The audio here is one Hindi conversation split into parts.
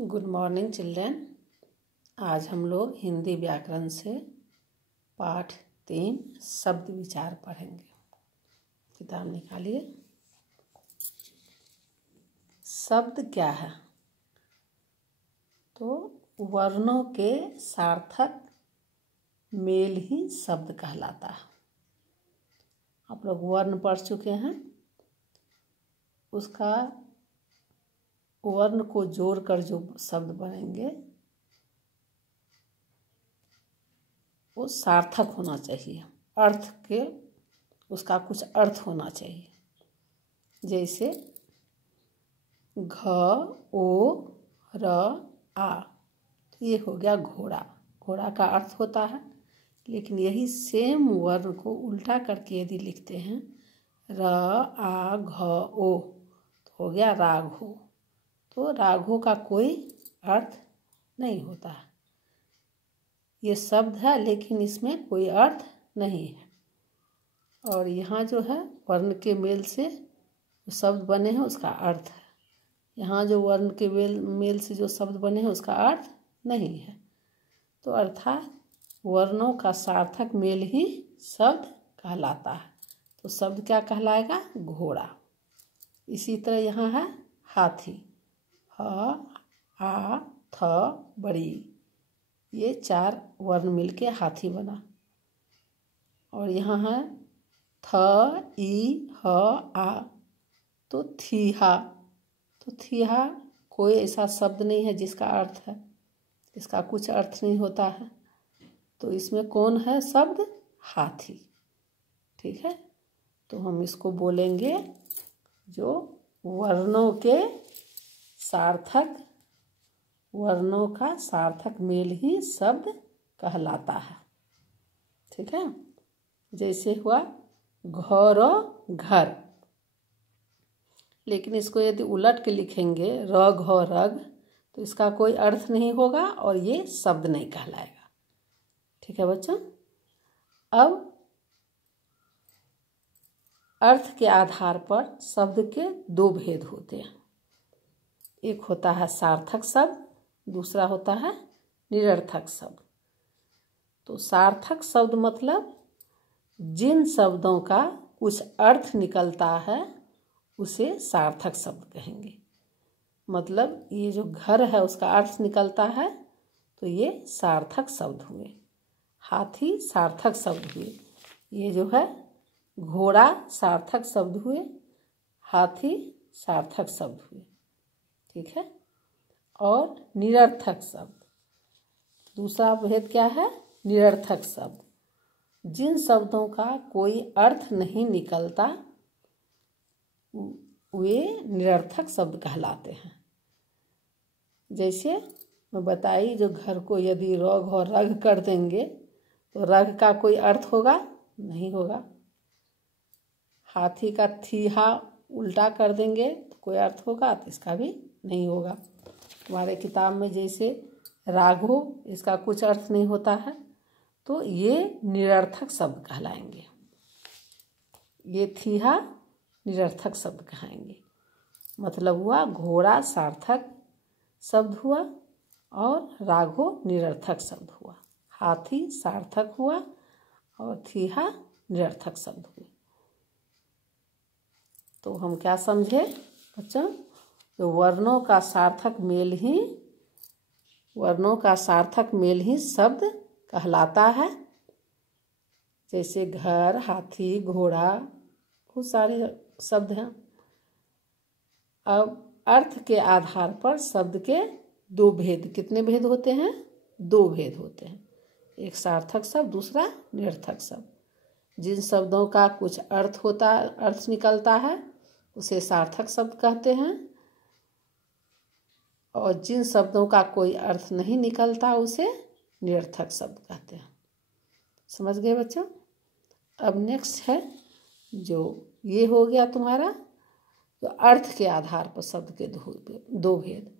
Good morning children. आज हम लोग हिंदी व्याकरण से पाठ 3 शब्द विचार पढ़ेंगे। किताब निकालिए। शब्द क्या है? तो वर्णों के सार्थक मेल ही शब्द कहलाता है। आप लोग वर्ण पढ़ चुके हैं। उसका वर्ण को जोड़कर जो शब्द बनेंगे वो सार्थक होना चाहिए। अर्थ के उसका कुछ अर्थ होना चाहिए। जैसे घ ओ र आ, ये हो गया घोड़ा। घोड़ा का अर्थ होता है, लेकिन यही सेम वर्ण को उल्टा करके यदि लिखते हैं र आ घ ओ, तो हो गया राघो। तो राघो का कोई अर्थ नहीं होता है। ये शब्द है लेकिन इसमें कोई अर्थ नहीं है। और यहाँ जो है वर्ण के मेल से शब्द बने हैं उसका अर्थ है। यहाँ जो वर्ण के मेल से जो शब्द बने हैं उसका अर्थ नहीं है। तो अर्थात वर्णों का सार्थक मेल ही शब्द कहलाता है। तो शब्द क्या कहलाएगा? घोड़ा। इसी तरह यहाँ है हाथी। ह आ थ बड़ी, ये 4 वर्ण मिलके हाथी बना। और यहाँ है थ ई ह आ, तो थीहा। तो थीहा कोई ऐसा शब्द नहीं है जिसका अर्थ है, इसका कुछ अर्थ नहीं होता है। तो इसमें कौन है शब्द? हाथी। ठीक है, तो हम इसको बोलेंगे जो वर्णों का सार्थक मेल ही शब्द कहलाता है। ठीक है, जैसे हुआ घर घर, लेकिन इसको यदि उलट के लिखेंगे र घ रग, तो इसका कोई अर्थ नहीं होगा और ये शब्द नहीं कहलाएगा। ठीक है बच्चों। अब अर्थ के आधार पर शब्द के 2 भेद होते हैं। एक होता है सार्थक शब्द, दूसरा होता है निरर्थक शब्द। तो सार्थक शब्द मतलब जिन शब्दों का कुछ अर्थ निकलता है उसे सार्थक शब्द कहेंगे। मतलब ये जो घर है उसका अर्थ निकलता है तो ये सार्थक शब्द हुए। हाथी सार्थक शब्द हुए। ये जो है घोड़ा सार्थक शब्द हुए, हाथी सार्थक शब्द हुए। ठीक है। और निरर्थक शब्द, दूसरा भेद क्या है? निरर्थक शब्द, जिन शब्दों का कोई अर्थ नहीं निकलता वे निरर्थक शब्द कहलाते हैं। जैसे मैं बताई, जो घर को यदि रग और रग कर देंगे तो रग का कोई अर्थ होगा? नहीं होगा। हाथी का थीहा उल्टा कर देंगे तो कोई अर्थ होगा? तो इसका भी नहीं होगा। हमारे किताब में जैसे राघो, इसका कुछ अर्थ नहीं होता है, तो ये निरर्थक शब्द कहलाएंगे। ये थीहा निरर्थक शब्द कहेंगे। मतलब हुआ घोड़ा सार्थक शब्द हुआ और राघो निरर्थक शब्द हुआ। हाथी सार्थक हुआ और थीहा निरर्थक शब्द हुए। तो हम क्या समझे बच्चों? तो वर्णों का सार्थक मेल ही शब्द कहलाता है। जैसे घर, हाथी, घोड़ा, बहुत सारे शब्द हैं। अब अर्थ के आधार पर शब्द के 2 भेद, कितने भेद होते हैं? 2 भेद होते हैं। एक सार्थक शब्द, दूसरा निरर्थक शब्द। जिन शब्दों का कुछ अर्थ निकलता है उसे सार्थक शब्द कहते हैं, और जिन शब्दों का कोई अर्थ नहीं निकलता उसे निरर्थक शब्द कहते हैं। समझ गए बच्चों? अब नेक्स्ट है, जो ये हो गया तुम्हारा तो अर्थ के आधार पर शब्द के 2 भेद।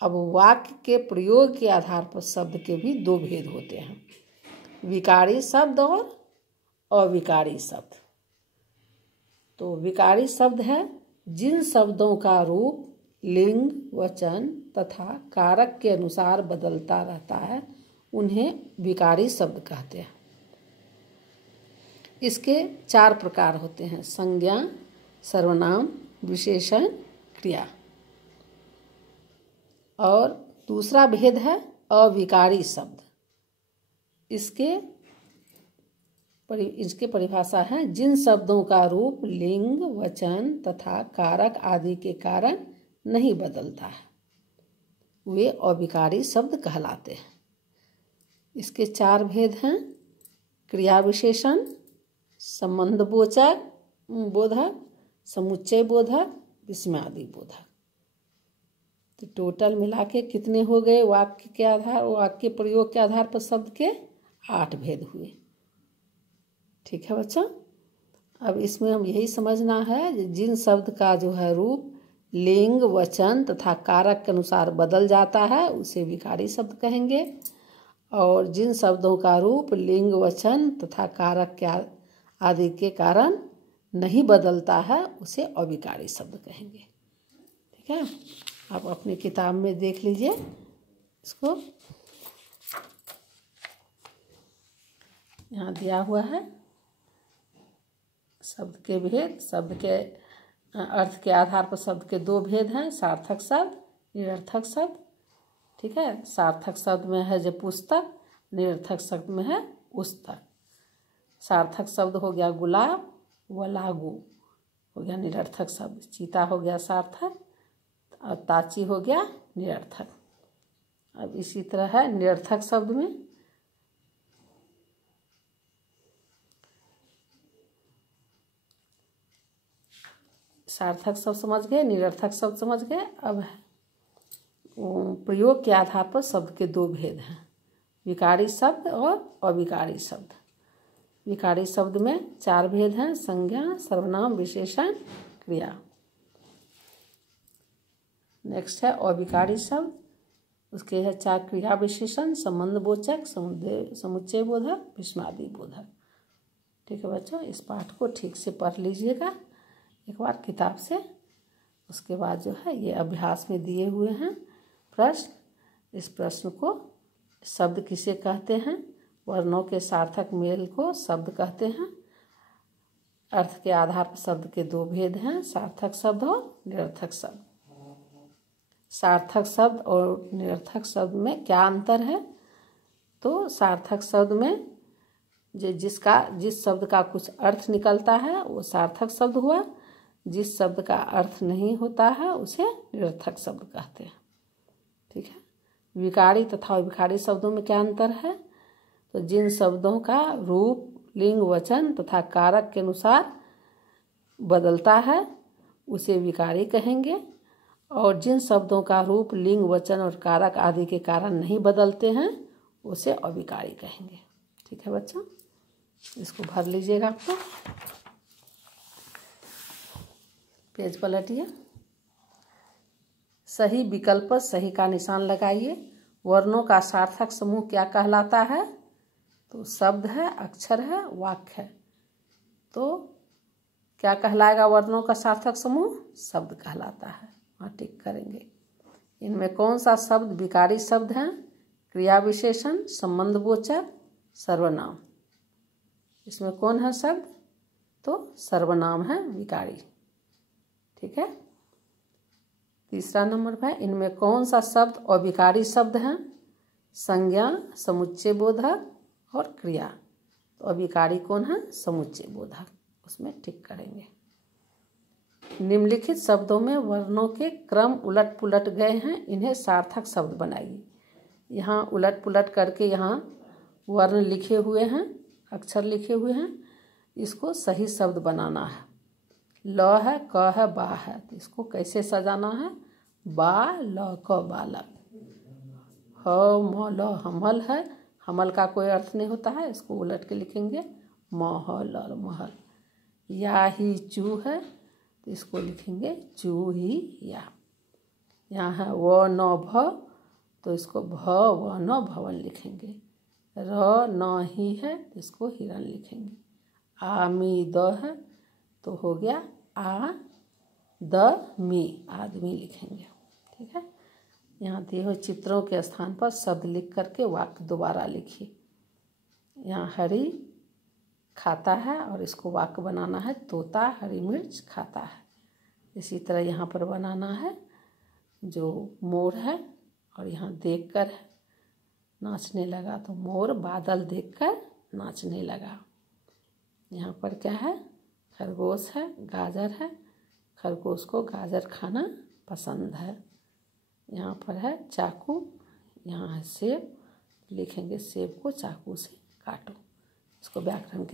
अब वाक्य के प्रयोग के आधार पर शब्द के भी 2 भेद होते हैं, विकारी शब्द और अविकारी शब्द। तो विकारी शब्द है जिन शब्दों का रूप लिंग वचन तथा कारक के अनुसार बदलता रहता है उन्हें विकारी शब्द कहते हैं। इसके 4 प्रकार होते हैं: संज्ञा, सर्वनाम, विशेषण, क्रिया। और दूसरा भेद है अविकारी शब्द। इसके परिभाषा है: जिन शब्दों का रूप लिंग, वचन तथा कारक आदि के कारण नहीं बदलता है वे अविकारी शब्द कहलाते हैं। इसके 4 भेद हैं: क्रिया विशेषण, संबंध बोधक, समुच्चय बोधक, विस्मयादि बोधक। तो टोटल मिला के कितने हो गए? वाक्य प्रयोग के आधार पर शब्द के 8 भेद हुए। ठीक है बच्चों, अब इसमें हम यही समझना है जिन शब्द का जो है रूप लिंग, वचन तथा कारक के अनुसार बदल जाता है उसे विकारी शब्द कहेंगे, और जिन शब्दों का रूप लिंग, वचन तथा कारक के आदि के कारण नहीं बदलता है उसे अविकारी शब्द कहेंगे। ठीक है, आप अपनी किताब में देख लीजिए इसको, यहाँ दिया हुआ है शब्द के भेद। शब्द के अर्थ के आधार पर शब्द के 2 भेद हैं: सार्थक शब्द, निरर्थक शब्द। ठीक है, सार्थक शब्द में है जो पुस्तक, निरर्थक शब्द में है पुस्तक। सार्थक शब्द हो गया गुलाब व लागू, हो गया निरर्थक शब्द। चीता हो गया सार्थक और ताची हो गया निरर्थक। अब इसी तरह है निरर्थक शब्द में सार्थक शब्द समझ गए, निरर्थक शब्द समझ गए। अब प्रयोग के आधार पर शब्द के 2 भेद हैं: विकारी शब्द और अविकारी शब्द। विकारी शब्द में 4 भेद हैं: संज्ञा, सर्वनाम, विशेषण, क्रिया। नेक्स्ट है अविकारी शब्द। उसके है 4 क्रिया विशेषण: संबंध बोचक, समुच्चय बोधक, विस्मयादि बोधक। ठीक है बच्चों, इस पाठ को ठीक से पढ़ लीजिएगा एक बार किताब से। उसके बाद जो है ये अभ्यास में दिए हुए हैं प्रश्न। इस प्रश्न को शब्द किसे कहते हैं? वर्णों के सार्थक मेल को शब्द कहते हैं। अर्थ के आधार पर शब्द के 2 भेद हैं: सार्थक शब्द और निरर्थक शब्द। सार्थक शब्द और निरर्थक शब्द में क्या अंतर है? तो सार्थक शब्द में जिस शब्द का कुछ अर्थ निकलता है वो सार्थक शब्द हुआ। जिस शब्द का अर्थ नहीं होता है उसे निरर्थक शब्द कहते हैं। ठीक है, विकारी तथा अविकारी शब्दों में क्या अंतर है? तो जिन शब्दों का रूप लिंग, वचन तथा कारक के अनुसार बदलता है उसे विकारी कहेंगे, और जिन शब्दों का रूप लिंग, वचन और कारक आदि के कारण नहीं बदलते हैं उसे अविकारी कहेंगे। ठीक है बच्चों, इसको भर लीजिएगा। आपको पेज पलटिए, सही विकल्प पर सही का निशान लगाइए। वर्णों का सार्थक समूह क्या कहलाता है? तो शब्द है, अक्षर है, वाक्य है। तो क्या कहलाएगा वर्णों का सार्थक समूह? शब्द कहलाता है। वहाँ टिक करेंगे। इनमें कौन सा शब्द विकारी शब्द है? क्रिया विशेषण, संबंधबोचक, सर्वनाम। इसमें कौन है शब्द? तो सर्वनाम है विकारी। ठीक है, तीसरा नंबर पे इनमें कौन सा शब्द अविकारी शब्द है? संज्ञा, समुच्चय बोधक और क्रिया। तो अविकारी कौन है? समुच्चय बोधक। उसमें टिक करेंगे। निम्नलिखित शब्दों में वर्णों के क्रम उलट पुलट गए हैं, इन्हें सार्थक शब्द बनाइए। यहाँ उलट पुलट करके यहाँ वर्ण लिखे हुए हैं, अक्षर लिखे हुए हैं, इसको सही शब्द बनाना है। ल है, क है, बा है, तो इसको कैसे सजाना है? बा ल क बालक। ह म ल हमल है, हमल का कोई अर्थ नहीं होता है, इसको उलट के लिखेंगे महल और महल। या ही चू है तो इसको लिखेंगे चू ही या। यहाँ है व न भ तो इसको भ व न भवन लिखेंगे। र न ही है तो इसको हिरण लिखेंगे। आ मी द है तो हो गया आ द मी, आदमी लिखेंगे। ठीक है, यहाँ दिए हुए चित्रों के स्थान पर शब्द लिख करके वाक्य दोबारा लिखिए। यहाँ हरी खाता है और इसको वाक्य बनाना है, तोता हरी मिर्च खाता है। इसी तरह यहाँ पर बनाना है, जो मोर है और यहाँ देखकर है, नाचने लगा, तो मोर बादल देखकर नाचने लगा। यहाँ पर क्या है, खरगोश है, गाजर है, खरगोश को गाजर खाना पसंद है। यहाँ पर है चाकू, यहाँ है सेब, लिखेंगे सेब को चाकू से काटो। इसको व्याकरण के